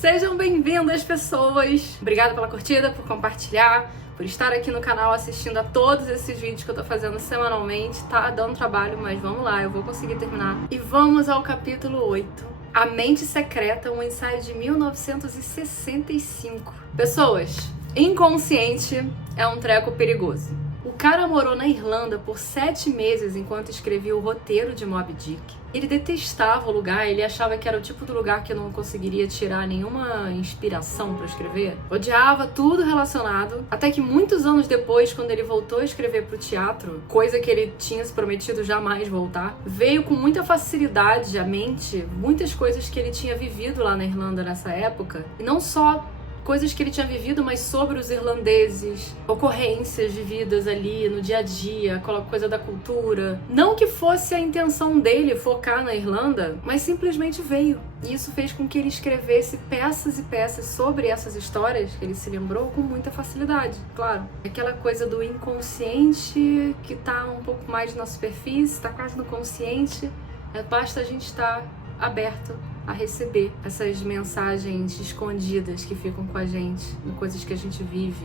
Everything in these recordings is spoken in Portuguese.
Sejam bem-vindas, pessoas! Obrigada pela curtida, por compartilhar, por estar aqui no canal assistindo a todos esses vídeos que eu tô fazendo semanalmente. Tá dando trabalho, mas vamos lá, eu vou conseguir terminar. E vamos ao capítulo 8. A Mente Secreta, um ensaio de 1965. Pessoas, inconsciente é um treco perigoso. O cara morou na Irlanda por 7 meses enquanto escrevia o roteiro de Moby Dick. Ele detestava o lugar, ele achava que era o tipo do lugar que eu não conseguiria tirar nenhuma inspiração para escrever. Odiava tudo relacionado, até que muitos anos depois, quando ele voltou a escrever pro teatro, coisa que ele tinha se prometido jamais voltar, veio com muita facilidade à mente muitas coisas que ele tinha vivido lá na Irlanda nessa época, e não só coisas que ele tinha vivido, mas sobre os irlandeses, ocorrências vividas ali no dia a dia, aquela coisa da cultura. Não que fosse a intenção dele focar na Irlanda, mas simplesmente veio. E isso fez com que ele escrevesse peças e peças sobre essas histórias que ele se lembrou com muita facilidade, claro. Aquela coisa do inconsciente que tá um pouco mais na superfície, tá quase no consciente, basta a gente estar aberto a receber essas mensagens escondidas que ficam com a gente, em coisas que a gente vive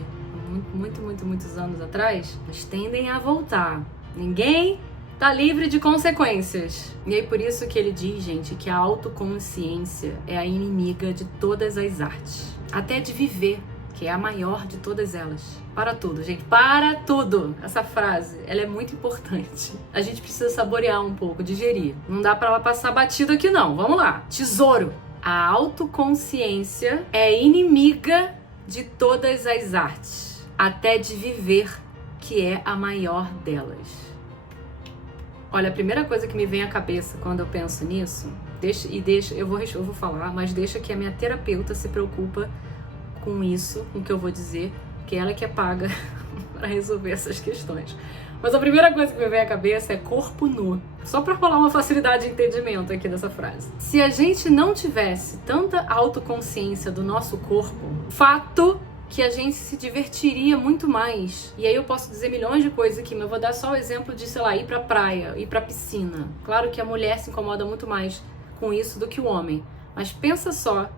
muitos anos atrás, mas tendem a voltar. Ninguém tá livre de consequências. E aí por isso que ele diz, gente, que a autoconsciência é a inimiga de todas as artes, até de viver, que é a maior de todas elas. Para tudo, gente, para tudo! Essa frase, ela é muito importante. A gente precisa saborear um pouco, digerir. Não dá pra ela passar batido aqui não, vamos lá. Tesouro! A autoconsciência é inimiga de todas as artes, até de viver, que é a maior delas. Olha, a primeira coisa que me vem à cabeça quando eu penso nisso, eu vou falar, mas deixa que a minha terapeuta se preocupa com isso, com o que eu vou dizer, que ela que é paga para resolver essas questões. Mas a primeira coisa que me vem à cabeça é corpo nu. Só para rolar uma facilidade de entendimento aqui dessa frase. Se a gente não tivesse tanta autoconsciência do nosso corpo, fato que a gente se divertiria muito mais. E aí eu posso dizer milhões de coisas aqui, mas eu vou dar só o exemplo de, sei lá, ir pra praia, ir pra piscina. Claro que a mulher se incomoda muito mais com isso do que o homem. Mas pensa só,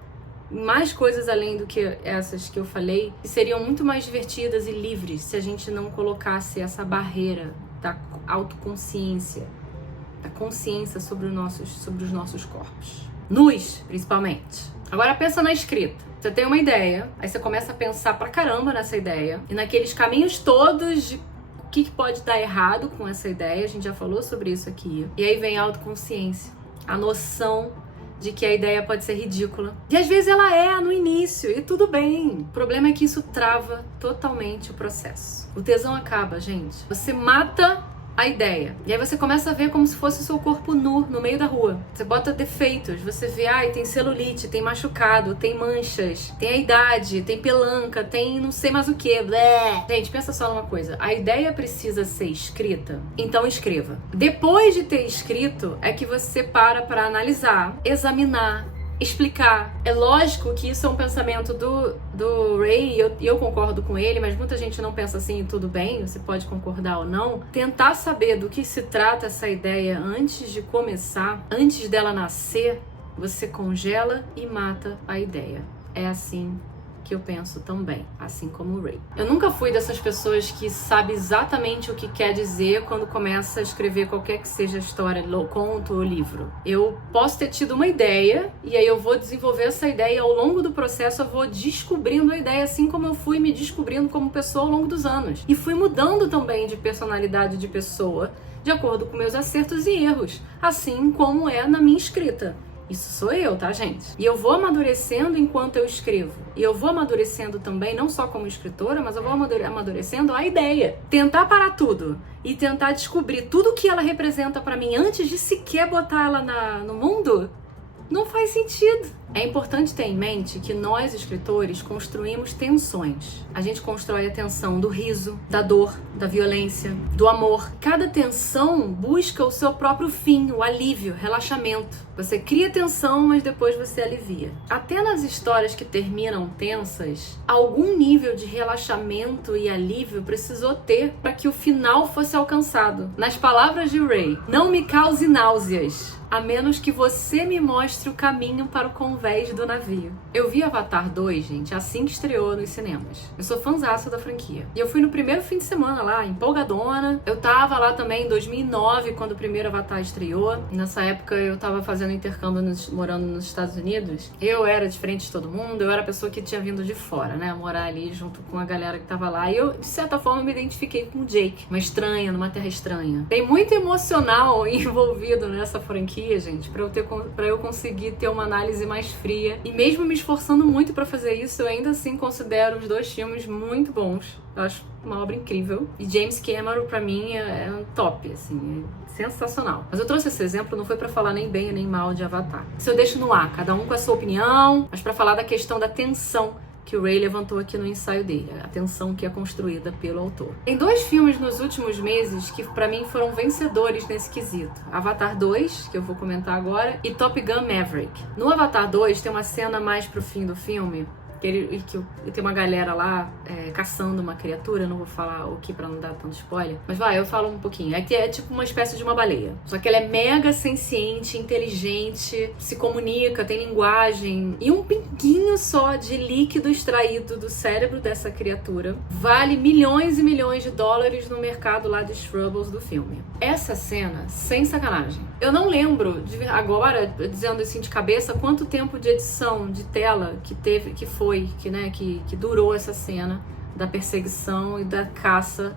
mais coisas além do que essas que eu falei, que seriam muito mais divertidas e livres se a gente não colocasse essa barreira da autoconsciência, da consciência sobre os nossos corpos. Nus, principalmente. Agora pensa na escrita. Você tem uma ideia, aí você começa a pensar pra caramba nessa ideia, e naqueles caminhos todos de o que pode dar errado com essa ideia, a gente já falou sobre isso aqui. E aí vem a autoconsciência, a noção de que a ideia pode ser ridícula. E às vezes ela é no início, e tudo bem. O problema é que isso trava totalmente o processo. O tesão acaba, gente. Você mata a ideia. E aí você começa a ver como se fosse o seu corpo nu, no meio da rua. Você bota defeitos, você vê, tem celulite, tem machucado, tem manchas, tem a idade, tem pelanca, tem não sei mais o que. Gente, pensa só numa coisa. A ideia precisa ser escrita, então escreva. Depois de ter escrito, é que você para analisar, examinar, explicar. É lógico que isso é um pensamento do Ray, e eu concordo com ele, mas muita gente não pensa assim, e tudo bem, você pode concordar ou não. Tentar saber do que se trata essa ideia antes de começar, antes dela nascer, você congela e mata a ideia. É assim que eu penso também, assim como o Ray. Eu nunca fui dessas pessoas que sabe exatamente o que quer dizer quando começa a escrever qualquer que seja a história, conto ou livro. Eu posso ter tido uma ideia, e aí eu vou desenvolver essa ideia, e ao longo do processo eu vou descobrindo a ideia, assim como eu fui me descobrindo como pessoa ao longo dos anos. E fui mudando também de personalidade de pessoa, de acordo com meus acertos e erros, assim como é na minha escrita. Isso sou eu, tá, gente? E eu vou amadurecendo enquanto eu escrevo. E eu vou amadurecendo também, não só como escritora, mas eu vou amadurecendo a ideia. Tentar parar tudo e tentar descobrir tudo que ela representa pra mim antes de sequer botar ela no mundo, não faz sentido. É importante ter em mente que nós, escritores, construímos tensões. A gente constrói a tensão do riso, da dor, da violência, do amor. Cada tensão busca o seu próprio fim, o alívio, relaxamento. Você cria tensão, mas depois você alivia. Até nas histórias que terminam tensas, algum nível de relaxamento e alívio precisou ter para que o final fosse alcançado. Nas palavras de Ray, não me cause náuseas. a menos que você me mostre o caminho para o convés do navio. Eu vi Avatar 2, gente, assim que estreou nos cinemas. Eu sou fãzaça da franquia. E eu fui no primeiro fim de semana lá, empolgadona. Eu tava lá também em 2009, quando o primeiro Avatar estreou. Nessa época eu tava fazendo intercâmbio morando nos Estados Unidos. Eu era diferente de todo mundo, eu era a pessoa que tinha vindo de fora, né? Morar ali junto com a galera que tava lá. E eu, de certa forma, me identifiquei com o Jake. Uma estranha, numa terra estranha. Tem muito emocional envolvido nessa franquia, gente, pra eu conseguir ter uma análise mais fria. E mesmo me esforçando muito pra fazer isso, eu ainda assim considero os dois filmes muito bons. Eu acho uma obra incrível. E James Cameron, pra mim, é um top, assim, é sensacional. Mas eu trouxe esse exemplo, não foi pra falar nem bem nem mal de Avatar. Isso eu deixo no ar, cada um com a sua opinião, mas pra falar da questão da tensão que o Ray levantou aqui no ensaio dele, a tensão que é construída pelo autor. Tem dois filmes nos últimos meses que pra mim foram vencedores nesse quesito. Avatar 2, que eu vou comentar agora, e Top Gun Maverick. No Avatar 2 tem uma cena mais pro fim do filme, que tem uma galera lá caçando uma criatura, não vou falar o que pra não dar tanto spoiler, mas vai, eu falo um pouquinho. É tipo uma espécie de uma baleia, só que ela é mega senciente, inteligente, se comunica, tem linguagem, e um pinguinho só de líquido extraído do cérebro dessa criatura vale milhões e milhões de dólares no mercado lá de Shrubbles do filme. Essa cena, sem sacanagem, eu não lembro agora, dizendo assim de cabeça, quanto tempo de edição de tela que durou essa cena da perseguição e da caça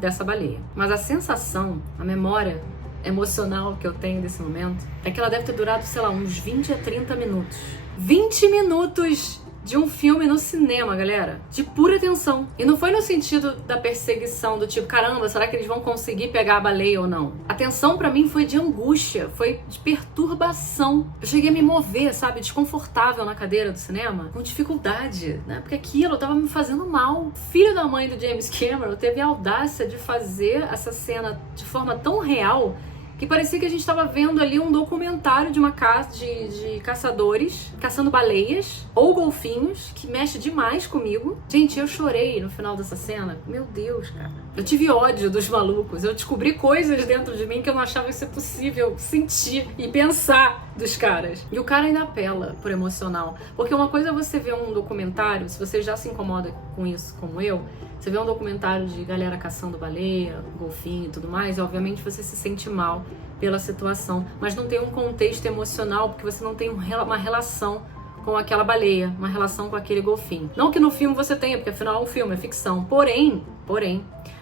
dessa baleia. Mas a sensação, a memória emocional que eu tenho desse momento é que ela deve ter durado, sei lá, uns 20 a 30 minutos. 20 minutos de um filme no cinema, galera, de pura tensão. E não foi no sentido da perseguição, do tipo, caramba, será que eles vão conseguir pegar a baleia ou não? A tensão pra mim foi de angústia, foi de perturbação. Eu cheguei a me mover, sabe, desconfortável na cadeira do cinema, com dificuldade, né? Porque aquilo tava me fazendo mal. O filho da mãe do James Cameron teve a audácia de fazer essa cena de forma tão real que parecia que a gente estava vendo ali um documentário de uma caça de caçadores caçando baleias ou golfinhos, que mexe demais comigo. Gente, eu chorei no final dessa cena. Meu Deus, cara. Eu tive ódio dos malucos. Eu descobri coisas dentro de mim que eu não achava isso possível sentir e pensar dos caras. E o cara ainda apela por emocional. Porque uma coisa é você ver um documentário, se você já se incomoda com isso, como eu, você vê um documentário de galera caçando baleia, golfinho e tudo mais, e obviamente você se sente mal pela situação, mas não tem um contexto emocional, porque você não tem uma relação com aquela baleia, uma relação com aquele golfinho. Não que no filme você tenha, porque afinal é um filme, é ficção. Porém,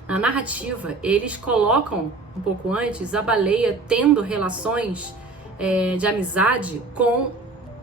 na narrativa, eles colocam um pouco antes a baleia tendo relações de amizade com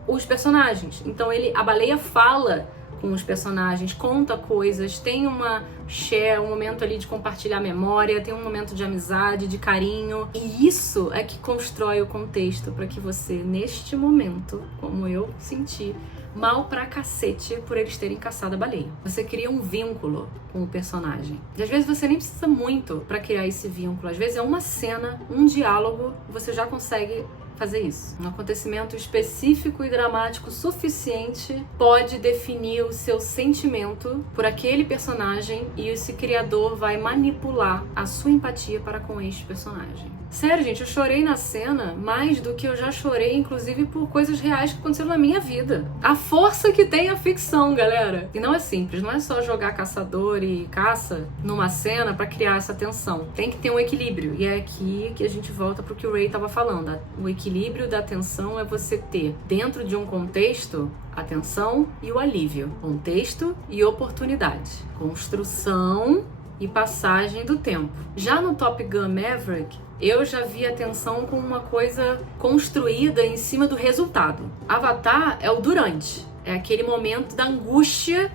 os personagens. Então a baleia fala com os personagens, conta coisas, tem um momento ali de compartilhar memória, tem um momento de amizade, de carinho. E isso é que constrói o contexto para que você, neste momento, como eu senti, mal pra cacete por eles terem caçado a baleia. Você cria um vínculo com o personagem. E às vezes você nem precisa muito pra criar esse vínculo. Às vezes é uma cena, um diálogo, você já consegue fazer isso. Um acontecimento específico e dramático suficiente pode definir o seu sentimento por aquele personagem, e esse criador vai manipular a sua empatia para com este personagem. Sério, gente, eu chorei na cena mais do que eu já chorei, inclusive, por coisas reais que aconteceram na minha vida. A força que tem a ficção, galera. E não é simples, não é só jogar caçador e caça numa cena pra criar essa tensão. Tem que ter um equilíbrio. E é aqui que a gente volta pro que o Ray tava falando. O equilíbrio da tensão é você ter, dentro de um contexto, a tensão e o alívio. Contexto e oportunidade. Construção e passagem do tempo. Já no Top Gun Maverick, eu já vi a tensão como uma coisa construída em cima do resultado. Avatar é o durante. É aquele momento da angústia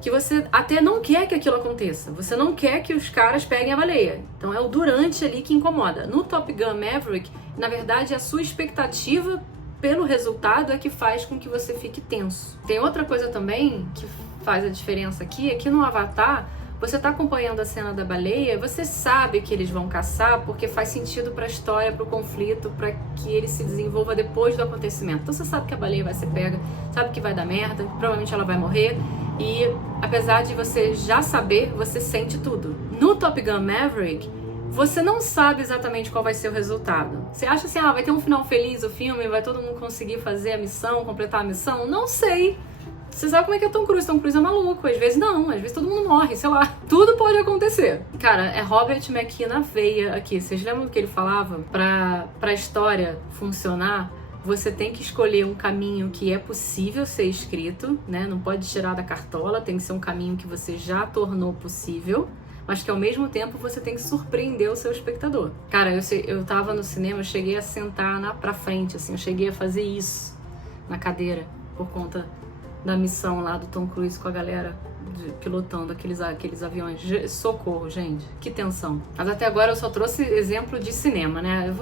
que você até não quer que aquilo aconteça. Você não quer que os caras peguem a baleia. Então é o durante ali que incomoda. No Top Gun Maverick, na verdade, a sua expectativa pelo resultado é que faz com que você fique tenso. Tem outra coisa também que faz a diferença aqui, é que no Avatar, você tá acompanhando a cena da baleia, você sabe que eles vão caçar porque faz sentido pra história, pro conflito, pra que ele se desenvolva depois do acontecimento. Então você sabe que a baleia vai ser pega, sabe que vai dar merda, que provavelmente ela vai morrer, e apesar de você já saber, você sente tudo. No Top Gun Maverick, você não sabe exatamente qual vai ser o resultado. Você acha assim, vai ter um final feliz o filme, vai todo mundo conseguir fazer a missão, completar a missão? Não sei. Você sabe como é que é Tom Cruise? Tom Cruise é maluco. Às vezes não, às vezes todo mundo morre, sei lá. Tudo pode acontecer. Cara, é Robert McKee na veia aqui. Vocês lembram do que ele falava? Pra história funcionar, você tem que escolher um caminho que é possível ser escrito, né? Não pode tirar da cartola, tem que ser um caminho que você já tornou possível, mas que ao mesmo tempo você tem que surpreender o seu espectador. Cara, eu tava no cinema, eu cheguei a sentar pra frente, assim, eu cheguei a fazer isso na cadeira, por conta da missão lá do Tom Cruise com a galera pilotando aqueles aviões. Socorro, gente, que tensão. Mas até agora eu só trouxe exemplo de cinema, né?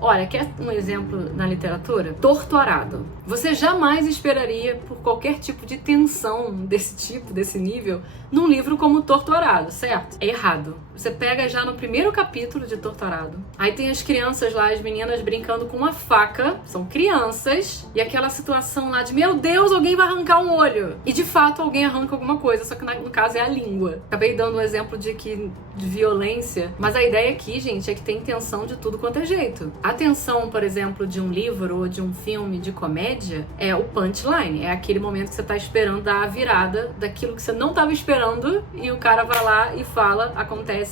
Olha, quer um exemplo na literatura? Torturado. Você jamais esperaria por qualquer tipo de tensão desse nível, num livro como Torturado, certo? É errado. Você pega já no primeiro capítulo de Torturado, aí tem as crianças lá, as meninas brincando com uma faca, são crianças, e aquela situação lá de, meu Deus, alguém vai arrancar um olho. E de fato alguém arranca alguma coisa, só que no caso é a língua. Acabei dando um exemplo de violência, mas a ideia aqui, gente, é que tem tensão de tudo quanto é jeito. A tensão, por exemplo, de um livro ou de um filme de comédia é o punchline, é aquele momento que você tá esperando dar a virada daquilo que você não tava esperando e o cara vai lá e fala, acontece,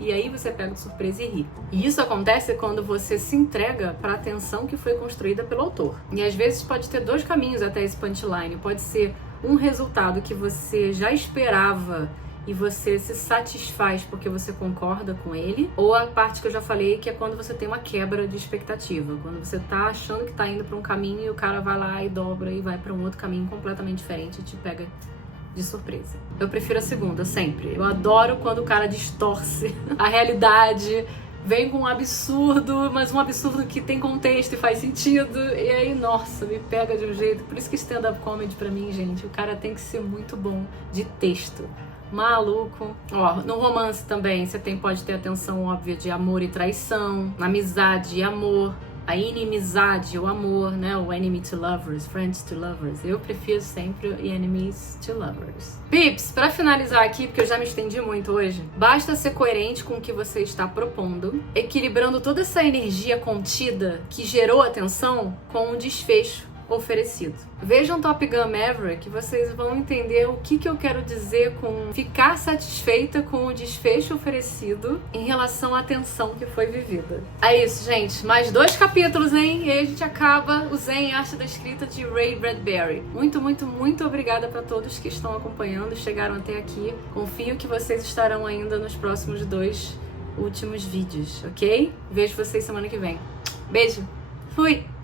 e aí você pega de surpresa e ri. E isso acontece quando você se entrega para a tensão que foi construída pelo autor. E às vezes pode ter dois caminhos até esse punchline. Pode ser um resultado que você já esperava e você se satisfaz porque você concorda com ele, ou a parte que eu já falei, que é quando você tem uma quebra de expectativa, quando você tá achando que tá indo para um caminho e o cara vai lá e dobra e vai para um outro caminho completamente diferente e te pega de surpresa. Eu prefiro a segunda, sempre. Eu adoro quando o cara distorce a realidade, vem com um absurdo, mas um absurdo que tem contexto e faz sentido, e aí, nossa, me pega de um jeito. Por isso que stand-up comedy pra mim, gente, o cara tem que ser muito bom de texto. Maluco. Ó, no romance também, você pode ter a tensão óbvia de amor e traição, amizade e amor, a inimizade, o amor, né? O enemy to lovers, friends to lovers. Eu prefiro sempre o enemies to lovers. Pips, pra finalizar aqui, porque eu já me estendi muito hoje, basta ser coerente com o que você está propondo, equilibrando toda essa energia contida que gerou a tensão com um desfecho oferecido. Vejam Top Gun Maverick, vocês vão entender o que eu quero dizer com ficar satisfeita com o desfecho oferecido em relação à tensão que foi vivida. É isso, gente. Mais 2 capítulos, hein? E aí a gente acaba o Zen Arte da Escrita de Ray Bradbury. Muito, muito, muito obrigada para todos que estão acompanhando e chegaram até aqui. Confio que vocês estarão ainda nos próximos 2 últimos vídeos, ok? Vejo vocês semana que vem. Beijo! Fui!